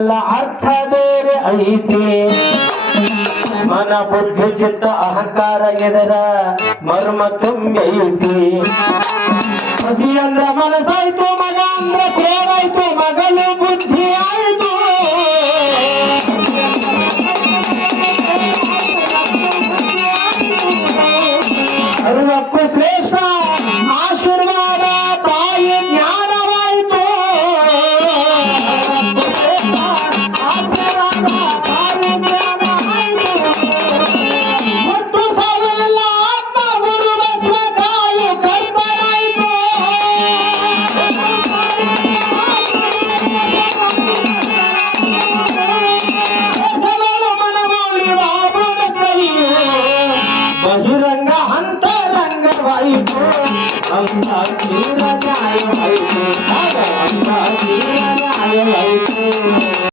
ಅರ್ಥ ಬೇರೆ ಐತಿ ಮನ ಬುದ್ಧಿ ಚಿತ್ತ ಅಹಂಕಾರ ಎದರ ಮರ್ಮ ತುಂಬಿ ಐತಿ ಹಸಿ ಅಂದ್ರ ಮನಸ್ಸಾಯ್ತು ಮಗ ಅಂದ್ರ ಪ್ರೇಮಾಯ್ತು